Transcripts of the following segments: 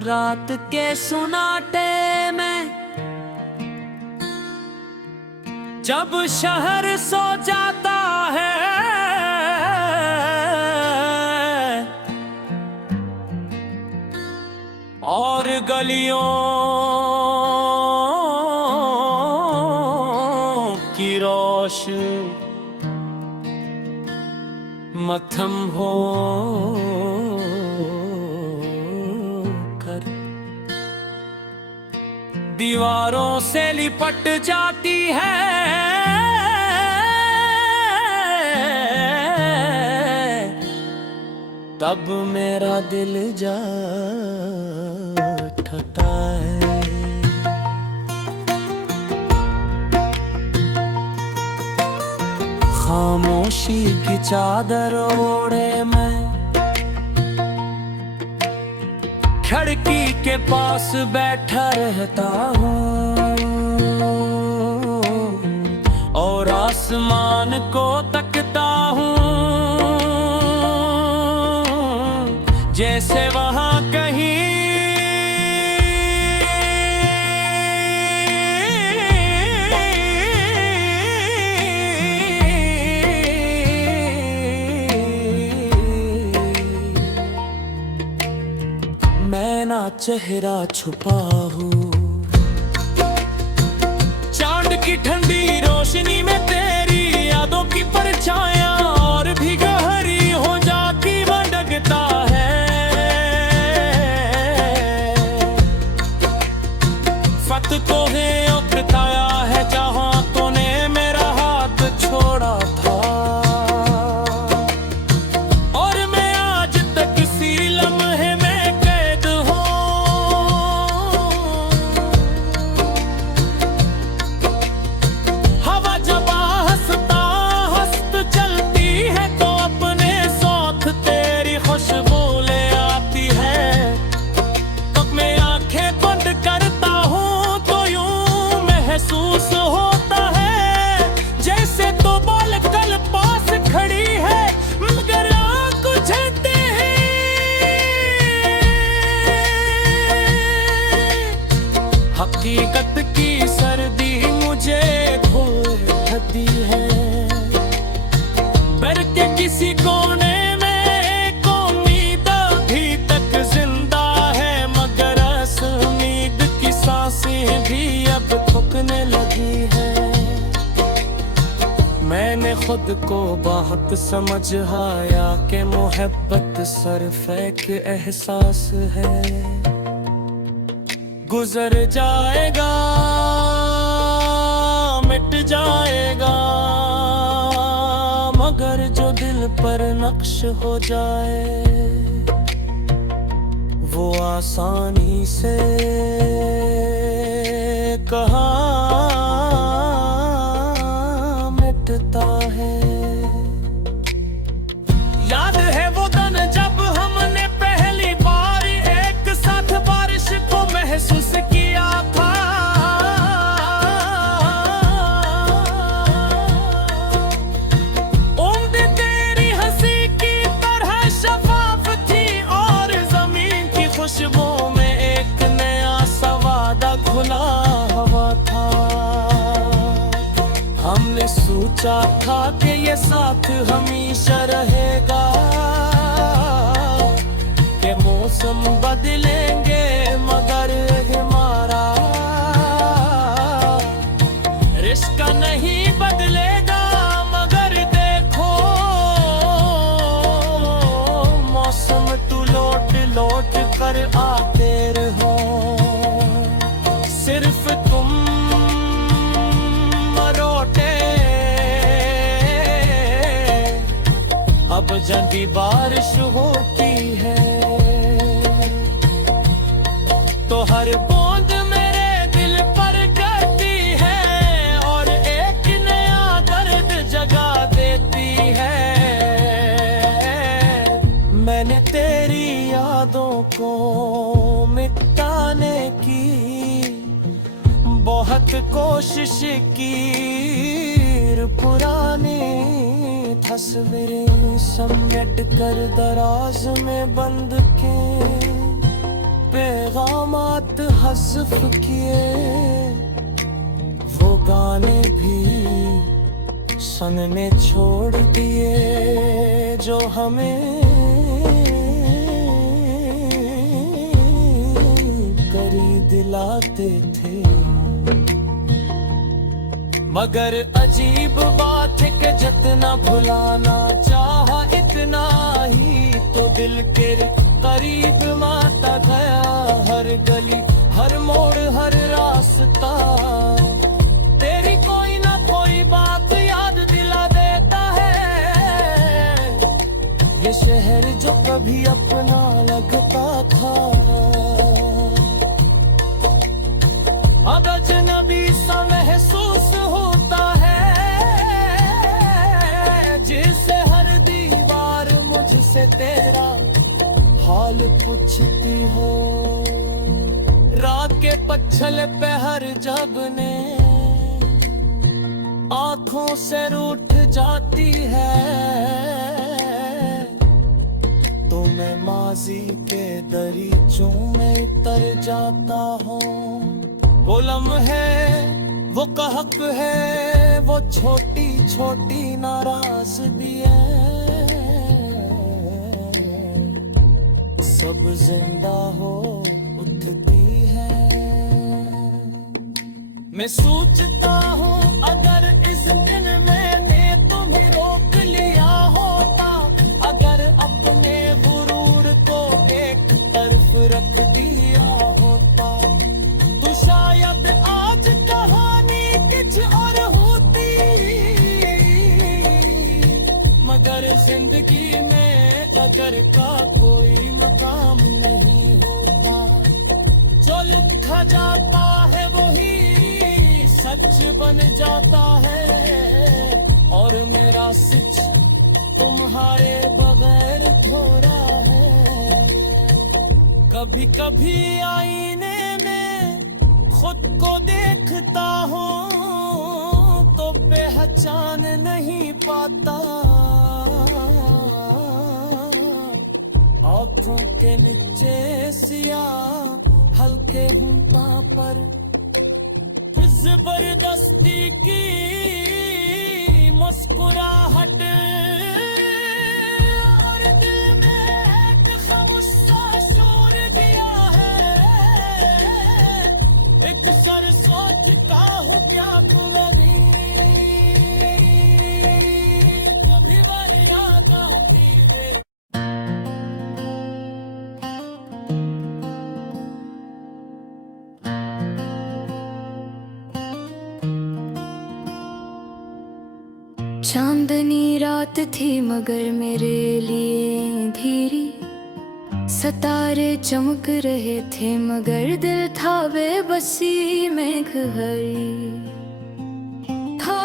रात के सुनाटे में जब शहर सो जाता है, और गलियों की रोशनी मत्थम हो कर दीवारों से लिपट जाती है, तब मेरा दिल जा उठता है। खामोशी की चादर ओढ़े मैं खिड़की के पास बैठा रहता हूँ, और आसमान को तकता हूँ, जैसे वहाँ कहीं मैं ना चेहरा छुपा हूँ। चांद की ठंडी रोशनी में तेरी यादों की परछायां और भी गहरी हो जाती भटकता है। फत को है उकताया है जहां तूने मेरा हाथ छोड़ा था, और मैं आज तक इसी लम्हे में कैद हूँ। हवा जब हंसता हंसत चलती है तो अपने साथ तेरी खुशबू ले आती है। तो मैं आंखें बंद करता हूँ तो यूं महसूस होता है जैसे तो बाल कल पास खड़ी है, मगर आँख उछलते हैं। हकीकत की सर्दी मुझे घोरती है, बैर के किसी कोने में एक उम्मीद अभी तक जिंदा है, मगर इस उम्मीद की सांसें भी अब थकने लगी है। मैंने खुद को बहुत समझ आया कि मोहब्बत सिर्फ एक एहसास है, गुजर जाएगा मिट जाएगा, मगर जो दिल पर नक्श हो जाए वो आसानी से कहाँ मिटता है। याद है वो दिन जब हमने पहली बार एक साथ बारिश को महसूस किया था। उम्र तेरी हंसी की तरह शफाफ थी, और जमीन की खुशबू में एक नया सवादा घुला हुआ था। हमने सोचा था कि ये साथ हमेशा रहेगा, कि मौसम बदलेंगे मगर हमारा रिश्ता नहीं बदलेगा। मगर देखो मौसम तू लौट लौट कर आते रहो, सिर्फ तुम मरोटे अब जब भी बारिश होती है तो हर बूंद मेरे दिल पर गिरती है, और एक नया दर्द जगा देती है। मैंने तेरी यादों को मिटाने की बहुत कोशिश की, पुरानी तस्वीरें समेट कर दराज में बंद के पैगामात हज़फ किए, वो गाने भी सुनने छोड़ दिए जो हमें करी दिलाते थे। मगर अजीब बात है कि जितना भुलाना चाहा इतना ही तो दिल के करीब माता गया। हर गली हर मोड़ हर रास्ता तेरी कोई ना कोई बात याद दिला देता है। ये शहर जो कभी अपना लगता था अब अजनबी सा महसूस होता है। जिससे हर दीवार मुझसे तेरा हाल पूछती हो। रात के पच्छल पे हर जब ने आंखों से रूठ जाती है, तो मैं माजी के दरीचों में तर जाता हूँ। वो लम्हे वो कहक है, वो छोटी छोटी नाराजगी है, सब जिंदा हो उठती है। मैं सोचता हूँ अगर इस दिन मैंने तुम्हें रोक लिया होता, अगर अपने गुरूर को एक तरफ रख दिया होता, तो शायद आज कहानी कुछ और होती। मगर जिंदगी में अगर का कोई मकाम नहीं होता, जो लिखा जाता है वही सच बन जाता है। और मेरा सच तुम्हारे बगैर थोड़ा है। कभी कभी आईने में खुद को देखता हूँ तो पहचान नहीं पाता। आँखों के नीचे सियाह हल्के होंठों पर जबरदस्ती की मुस्कुराहट, और दिल में एक खामोश शोर दिया है। एक सर सोचता हूँ क्या कभी कभी बार याद आती है। चांदनी रात थी मगर मेरे लिए धीरी, सितारे चमक रहे थे मगर दिल था बेबसी में घरी था।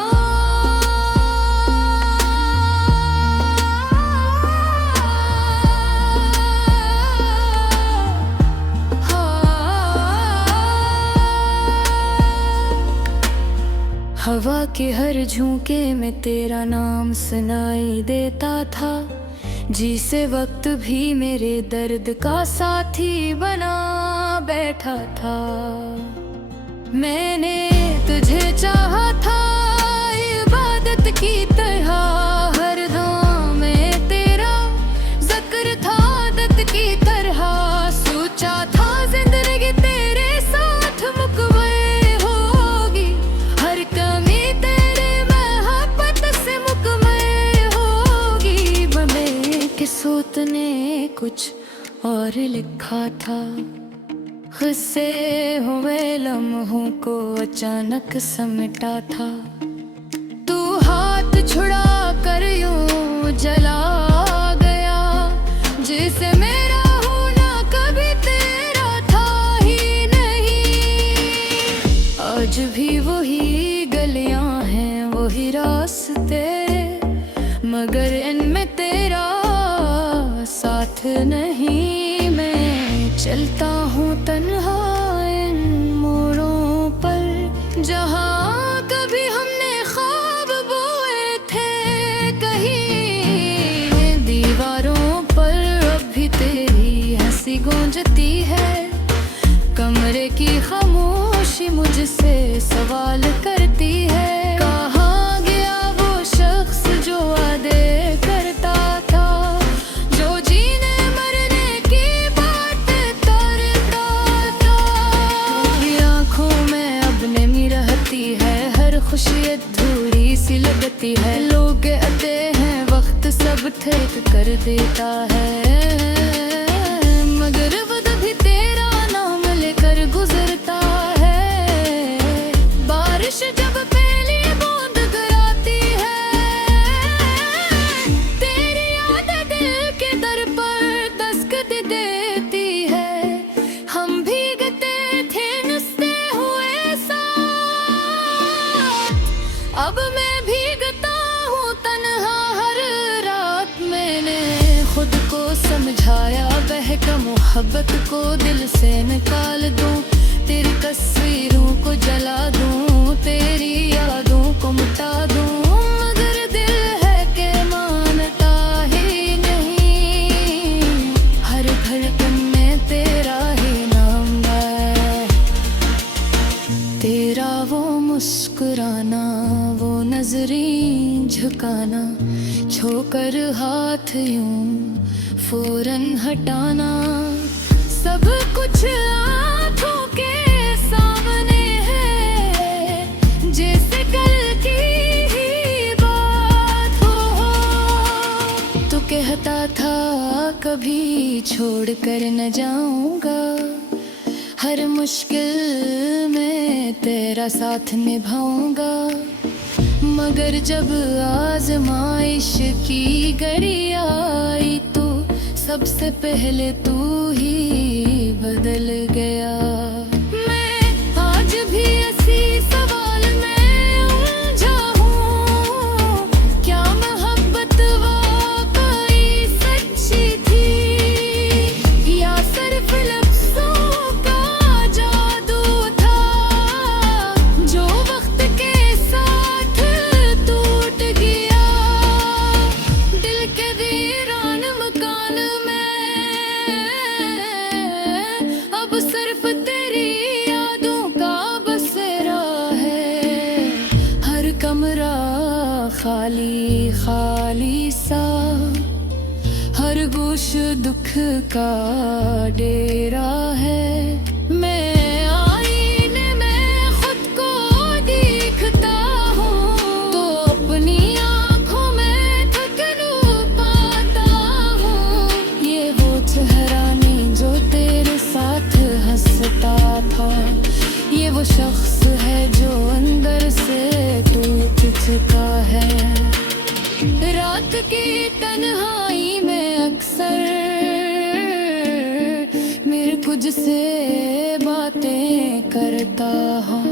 हवा के हर झोंके में तेरा नाम सुनाई देता था। जिसे वक्त भी मेरे दर्द का साथी बना बैठा था। मैंने तुझे चाहा था इबादत की तरह, हर दम में तेरा जिक्र था आदत की तरह। सोचा था जिंदगी तेरे साथ मुकम्मल होगी, हर कमी तेरे मोहब्बत से मुकम्मल होगी। बने के सोत ने कुछ और लिखा था, गुस्से हुए लम्हों को अचानक समेटा था। तू हाथ छुड़ा कर यूं जला गया, जिसे मेरा होना कभी तेरा था ही नहीं। आज भी वही गलियां हैं वही रास्ते, मगर इनमें तेरा साथ नहीं। मैं चलता हूँ तन्हा इन मोड़ों पर, जहाँ कभी हमने ख्वाब बोए थे। कहीं दीवारों पर अब भी तेरी हंसी गूंजती है। मुझसे सवाल करती है, कहाँ गया वो शख्स जो वादे करता था, जो जीने मरने की बात करता था। तेरी आँखों में अब नमी रहती है, हर खुशी अधूरी सी लगती है। लोग कहते हैं वक्त सब ठीक कर देता है, मगर वक्त भी तेरा नाम लेकर गुजरता है। बारिश जब पहली बूंद गिराती है, तेरी याद दिल के दर पर दस्तक देती है। हम भीगते थे नसते हुए साथ, अब मैं भीगता हूँ तन्हा हर रात। मैंने खुद को समझाया बहका मोहब्बत को दिल से निकाल दूं, तेरी तस्वीरों को जला दूं, तेरी यादों को मिटा दूं, मगर दिल है कि मानता ही नहीं। हर धड़कन में तेरा ही नाम है, तेरा वो मुस्कुराना, वो नजरें झुकाना, छोकर हाथ यूं फौरन हटाना। सब कुछ आँखों के सामने है, जैसे कल की ही बात हो। तो कहता था कभी छोड़ कर न जाऊंगा, हर मुश्किल में तेरा साथ निभाऊंगा। मगर जब आजमाइश की घड़ी आई तो सबसे पहले तू ही बदल गया। मैं आज भी इसी सवाल में उलझा हूँ, क्या मोहब्बत वाकई सच्ची थी या सिर्फ लफ्ज़ों का जादू था, जो वक्त के साथ टूट गया। दिल के वीरान मकान अब सिर्फ तेरी यादों का बसेरा है। हर कमरा खाली खाली सा, हर गोश दुख का डेरा है। मैं आईने में खुद को देखता हूँ तो अपनी आँखों में थकनू पाता हूँ। ये वो चेहरा नहीं जो तेरे साथ हंसता था, ये वो शख्स है जो अंदर से टूट चुका है। रात की तन्हाई में अक्सर मेरे कुछ से बातें करता हूँ,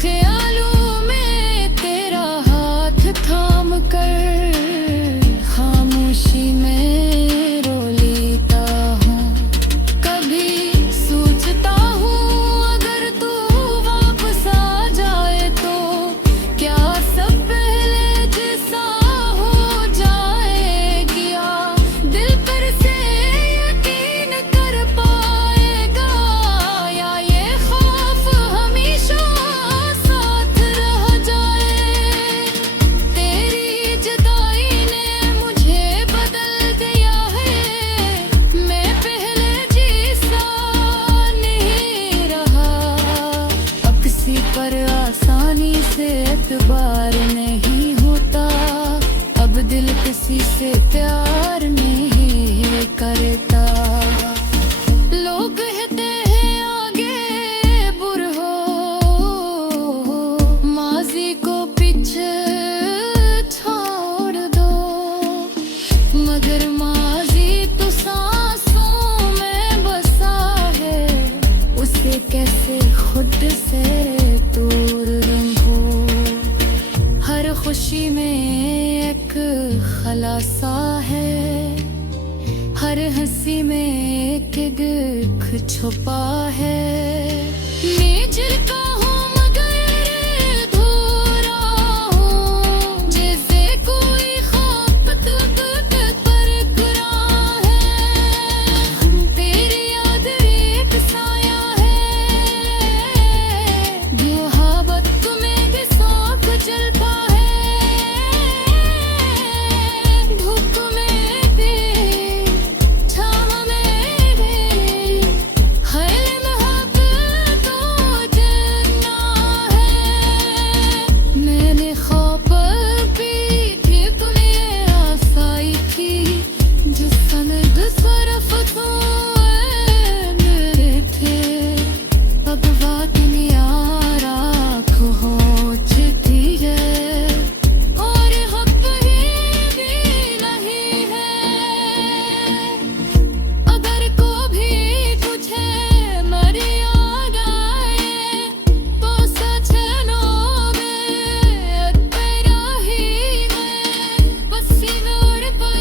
ख्यालों में तेरा हाथ थाम कर खामोशी में रो लेता हूँ। कभी सोचता हूँ अगर तू वापस आ जाए तो क्या सब पहले जैसा हो जाएगा। दिल पर से यकीन कर पाएगा या ये खौफ हमेशा साथ रह जाए। तेरी जुदाई ने मुझे बदल दिया है, मैं पहले जैसा नहीं रहा। अब किसी पर आसानी से एतबार नहीं होता, अब दिल किसी से प्यार नहीं करता। लोग कहते हैं आगे बढ़ो, माजी को पीछे छोड़ दो, मगर माजी तो सांसों में बसा है, उसे कैसे खुद से दूर रखूं। हर खुशी में एक खलासा है, हर हंसी में एक दुख छुपा है। मैं झलका हूँ मगर अधूरा हूँ, जैसे कोई ख्वाब टूट पर गिरा है। तेरी याद एक साया है, बस बर्फ तो मेरे थे, अब बात नहीं यार आँख होती है, और हक भी नहीं है। अगर को भी तुझे मेरी याद आए तो सच लो मैं तेरा ही है, बस सिर पे।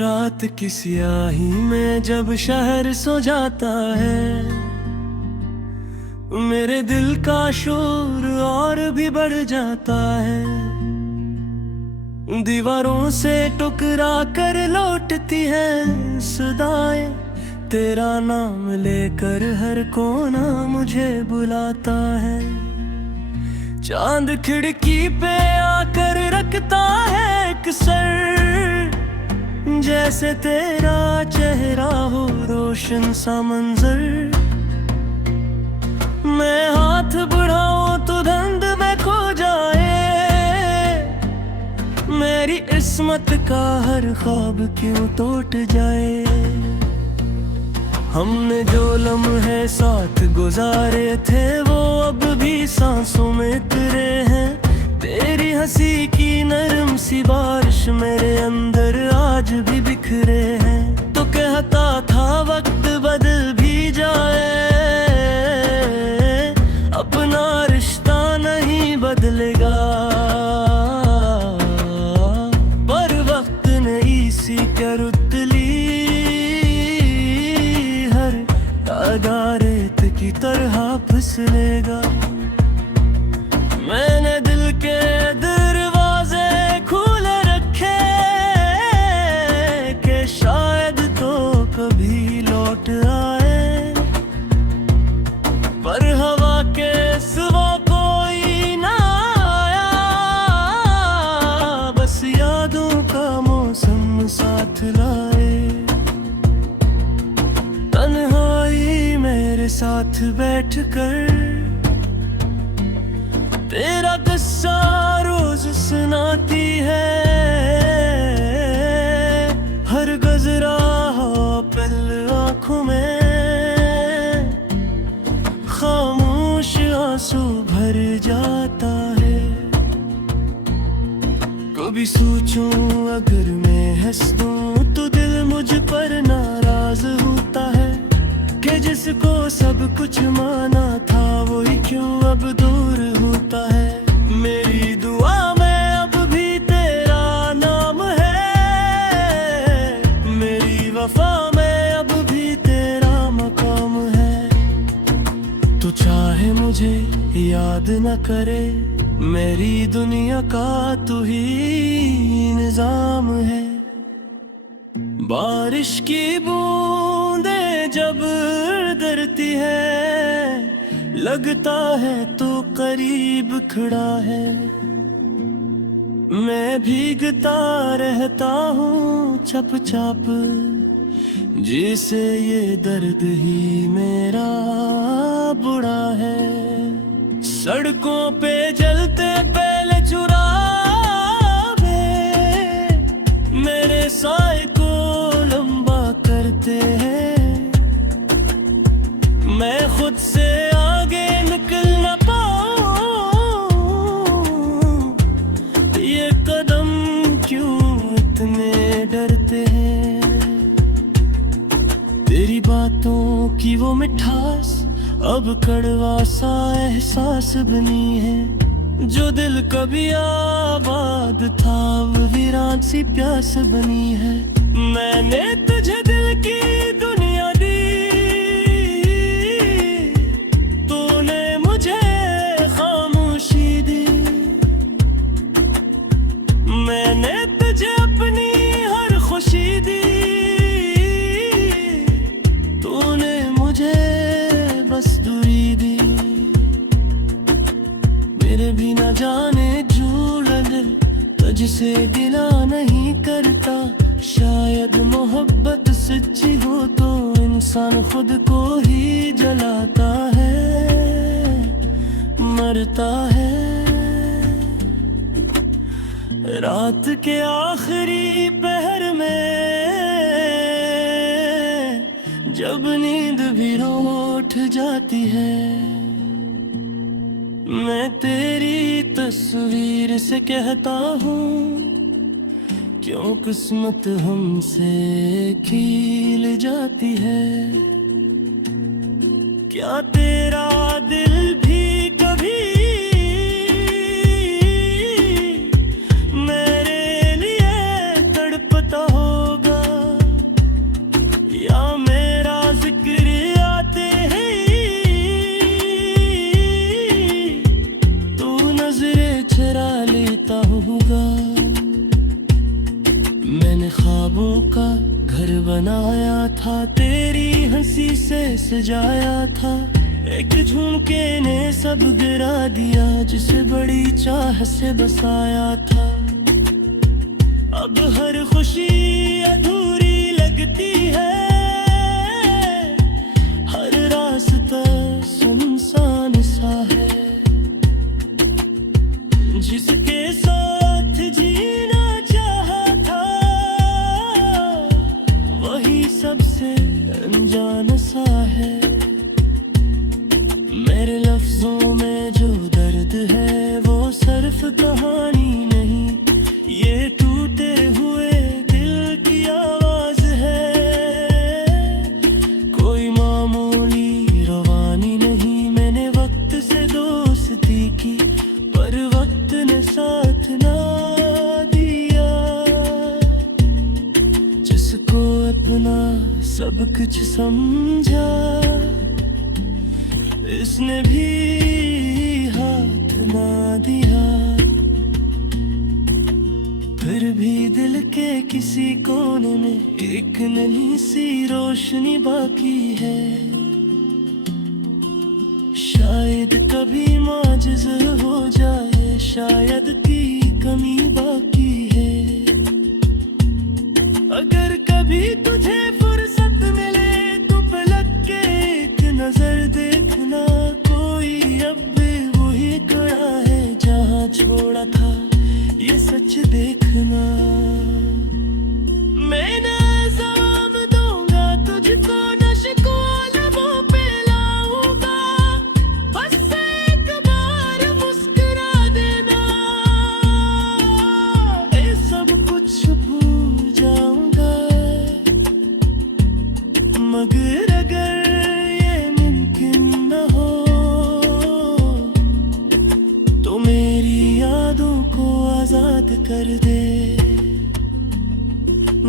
रात की स्याही में जब शहर सो जाता है, मेरे दिल का शोर और भी बढ़ जाता है। दीवारों से टकरा कर लौटती है सदाएं, तेरा नाम लेकर हर कोना मुझे बुलाता है। चांद खिड़की पे आकर रखता है एक सर, जैसे तेरा चेहरा हो रोशन सा मंजर। मैं हाथ बढ़ाऊं तो धुंध में खो जाए, मेरी इस्मत का हर ख्वाब क्यों टूट जाए। हमने जो लम्हे साथ गुजारे थे वो अब भी सांसों में तेरे हैं। तेरी हंसी की नरम सी बारिश मेरे अंदर आज भी बिखरे हैं। तो कहता था वक्त बदल भी जाए, अपना रिश्ता नहीं बदलेगा, पर वक्त ने इसी कर उतली हर धागा रेत की तरह फिसलेगा। मैंने दिल के दरवाजे खुले रखे कि शायद तो कभी लौट आए, पर हवा के सिवा कोई ना आया, बस यादों का मौसम साथ लाए। तन्हाई मेरे साथ बैठकर तेरा किस्सा रोज सुनाती है, हर गजरा पल आँखों में खामोश आंसू भर जाता है। कभी सोचूं अगर मैं हंस दूं तो दिल मुझ पर नाराज होता है, कि जिसको सब कुछ माना था वही क्यों अब दूर होता है। मेरी दुआ में अब भी तेरा नाम है, मेरी वफा में अब भी तेरा मकाम है। तो चाहे मुझे याद न करे, मेरी दुनिया का तू ही निजाम है। बारिश की बूंदें जब गिरती है, लगता है तो करीब खड़ा है। मैं भीगता रहता हूँ छप छप, जिसे ये दर्द ही मेरा बुरा है। सड़कों पे जलते पहले चुरावे मेरे साए को लंबा करते हैं। मैं खुद से आगे निकल न पाऊं, ये कदम क्यों इतने डरते हैं। तेरी बातों की वो मिठास अब कड़वा सा एहसास बनी है। जो दिल कभी आबाद था वो वीरान सी प्यास बनी है। मैंने तुझे दिल की दुनिया दी, तूने मुझे खामोशी दी। मैंने तुझे अपनी हर खुशी दी, तूने मुझे बस दूरी दी। मेरे भी न जाने झूला दिल तुझसे गिला नहीं करता, शायद इंसान खुद को ही जलाता है, मरता है। रात के आखिरी पहर में जब नींद भी रूठ जाती है, मैं तेरी तस्वीर से कहता हूँ, क्यों किस्मत हमसे खिल जाती है। क्या तेरा दिल भी कभी मेरे लिए तड़पता होगा, या मेरा जिक्र आते ही तू नजरें चुरा लेता होगा। मैंने ख्वाबों का घर बनाया था, तेरी हंसी से सजाया था। एक झुमके ने सब गिरा दिया, जिसे बड़ी चाह से बसाया था। अब हर खुशी अधूरी लगती है, हर रास्ता सुनसान सा है। जिसके साथ जीना चाहा था, वही सबसे अनजान सा है। मेरे लफ्जों में जो दर्द है, वो सिर्फ कहानी नहीं, ये टूटे हुए दिल की आवाज है। कोई मामूली रवानी नहीं, मैंने वक्त से दोस्ती की, पर वक्त ने साथ ना दिया। जिसको अपना सब कुछ समझा, इसने भी हाथ ना दिया। फिर भी दिल के किसी कोने में एक नन्ही सी रोशनी बाकी है। शायद कभी माजिज़ हो जाए, शायद की कमी बाकी है। अगर कभी तुझे फुर्सत मिले तो पलक के एक नजर देखना, कोई अब भी वही खड़ा है जहाँ छोड़ा था, ये सच देखना। मैं नाज़ाब दूंगा तुझको, नशको लबों पे लाऊंगा, बस एक बार मुस्कुरा देना। ये सब कुछ भूल जाऊंगा, मगर अगर ये मुमकिन न हो, तो मेरी यादों को आजाद कर दे।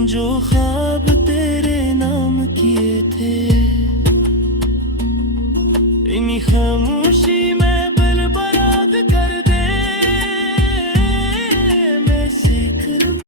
जो ख्वाब तेरे नाम किए थे, इन्हीं खामोश